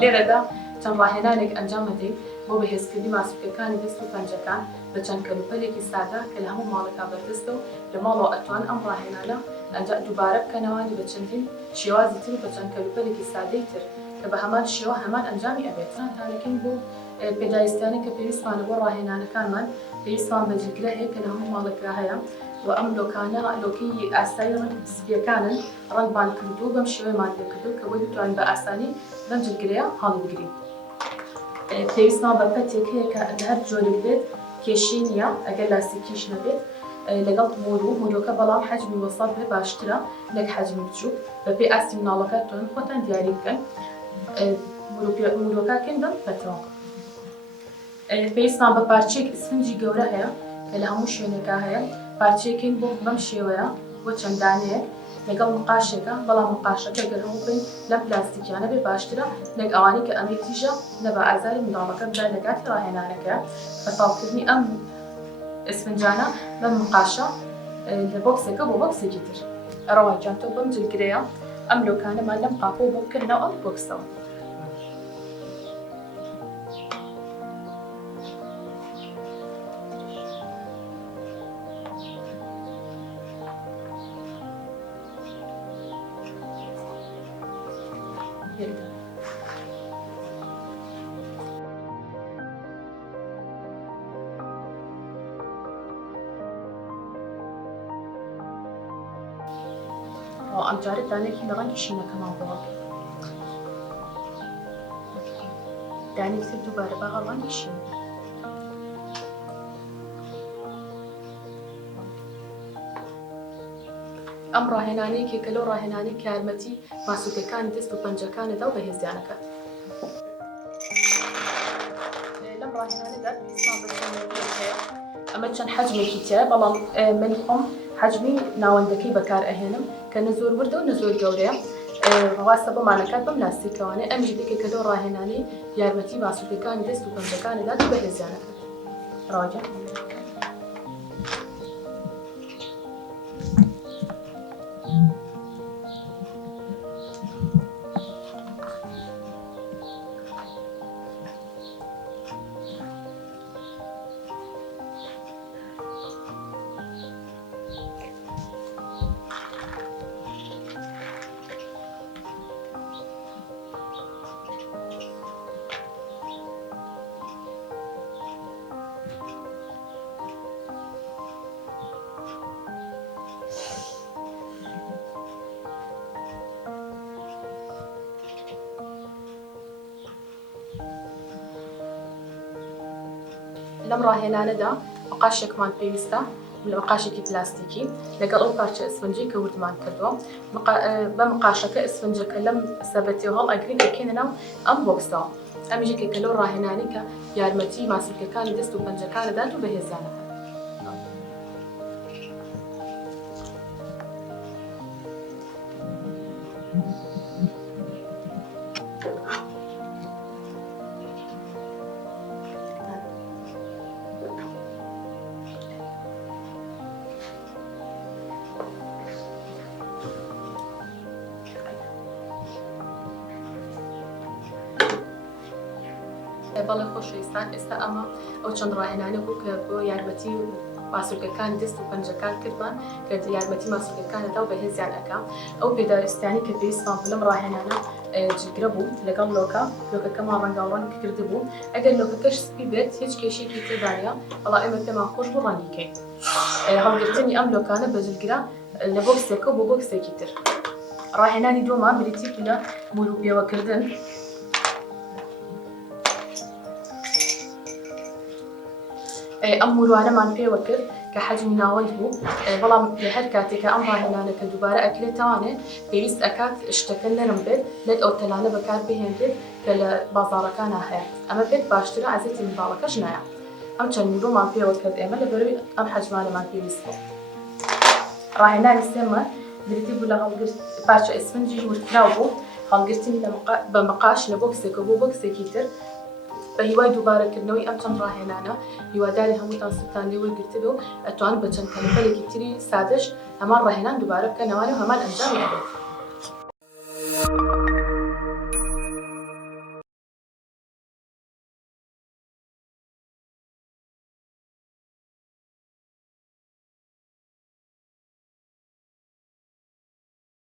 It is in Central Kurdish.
لێرەدا چەند ڕاهێنانێک ئەنجام دەدەین بۆ بەهێزکردنی ماسوولکەکانی دەست و پەنجەکان بە چەند کەلوپەلێکی سادە کە لە هەموو ماڵێکا بەردەستە و لە ماڵەوە ئەتوانن ئەم ڕاهێنانە دووبارە بکەنەوە بە چەندین شێوازی تر و بە چەند کەلوپەلێکی سادەی تر کە بە هەمان شێوە هەمان ئەنجامی ئەبێت. تانەکەین بۆ پێداویستیانەی کە پێویستمانە بۆ ڕاهێنانەکانمان پێویستمان بە جلگرە هەیە کە لە هەموو ماڵێکدا هەیە و ئەم لۆکانە لۆکەی ئاسایی ڕەنگ سپیەکانن ڕەنگمان کردووە بەم شێوەیەمان لێکردووە کە بۆ بتوانین بە ئاسانی بەم جلگرەیە هەڵی بگرین. پێویستمان بە پەتێک هەیە کە لە هەر جۆرێک بێت کێشەی نییە ئەگەر لاستیکیش نەبێت لەگەڵ مورۆکە بەڵام حەجمی وەسەط بێ باشترە لەک حەجمی بچووک بەپێی ئاستی مناڵەکەتتون خۆتان دیاری بکەن مورۆکەکەن بەم پەتەوە. پێویستمان بە پارچەیەک ئسفنجی گەورە هەیە کە لە هەموو شوێنێکا هەیە پارچەیەکەین بۆ بەم شێوەیە بۆ چەند دانەیەک لەگەڵ مقاشێکە بەڵام مقاشەکە گەر هەموو بین لەم پلاستیکیانە بێ باشترە لەک ئەوانەی کە ئەمەی تیژە نەبە ئازاری منداڵەکە بدا لە کاتی ڕاهێنانەکە بە تاڵکردنی ئەم ئسفنجانە بەم مقاشە لە بۆکسێکە بۆ بۆکسێکی تر. ئەڕەوای جان تۆ بەم جلگرەیە ئەم لۆکانەمان لەم قاپۆ بۆ بکردنەوە ئەم بۆکسەوە. ئەم جارە دانێکی لە ڕەنگی شینەکەمان بڵاو دانێکی تر دووبارە بە ڕەنگی شین. ئەم ڕاهێنانەیەکێکە لەو ڕاهێنانەی کە یارمەتی ماسوولکەکانی دەست و پەنجەکانەدا و بەهێزیانەکە. لەم ڕاهێنانەدا پێویستمان بە چەند هەیە ئەمە چەند حەجمێکی تایە بەڵام من خۆم حەجمی ناوەندەکەی بەکار ئەهێنم کە نە زۆر وردە و نە زۆر گەورەیە ڕاستە بۆمانەکات بەم لاستیکەوانەیە ئەمیش دیکێکە لەو ڕاهێنانەی یارمەتی ماسوولکەکانی دەست و پەنجەکانەدا و بەهێزیانەکە. ڕاجە لەم ڕاهێنانەدا مقاشێکمان پێویستە لە مقاشێکی پلاستیکی لەگەڵ ئەو پارچە ئسفنجی کە وردمان کردووە بە مقاشەکە ئسفنجەکە لەم سەبەتێ هەڵ ئەگرین ئەکێنە ناو ئەم بۆکسەوە. ئەمیش یەکێکە لەو ڕاهێنانی کە یارمەتی ماسوولکەکانی دەست و پەنجەکانەدات و بەهێزیانەکە. بەڵێ خۆشەویستان ئێستا ئەمە ئەو چەند ڕاهێنانە بوو کە بۆ یارمەتی ماسوولکەکانی دەست و پەنجەکان کردمان کە یارمەتی ماسوولکەکانەدا و بەهێزیان ئەکا. ئەو پێداویستیانی کە پێویستمان لەم ڕاهێنانە جلگرە بوو لەگەڵ لۆکەکەمان ڕەنگاوڕەنگ کرد بوو ئەگەر لۆکەکەش سپی بێت هیچ کێشێکی تێدانە بەڵام ئێمە پێمان خۆش بۆ ڕەنگیکەین. هەڵگرتنی ئەم لۆکانە بە جلگرە لە بۆکسێکە بۆ بۆکسێکی تر. ڕاهێنانی دووەمان بریتی لە مور و پێوەکردن ئەم موروانەمان پێوە کرد کە حەجمی ناوەند بوو بەڵام لە هەر کاتێکە ئەم ڕاهێنانەکە دووبارە ئەکرێتوانێت پێویست ئەکات شتەکە نەرم بێت لێت ئەو تەلانە بەکار بهێنرێت کە لە بازاڕەکانە هەیە ئەمە بێت باشترە ئازێتی منداڵەکەش نایە. ئەم چەند مورومان پێوە کرد ئێمە لە بەروی ئەم حەجمانەمان پێویست بوو. ڕاهێنانی سێمە بریتی بوو لە هەڵگرت پارچە ئسفنجی وردراو بوو هەڵگرتنی بە مقاش لە بۆکسێکە بۆ بۆکسێکی تر بە هیوای دووبارەکردنەوەی ئەم چەند ڕاهێنانە هیواداری هەمووتان سوتان لێ وەرگرتبێ و ئەتوان بە چەند کەلمەلێکی تری سادەش هەمان ڕاهێنان دووبارە بکەنەوە و هەمان ئەنجامی ئەبێت.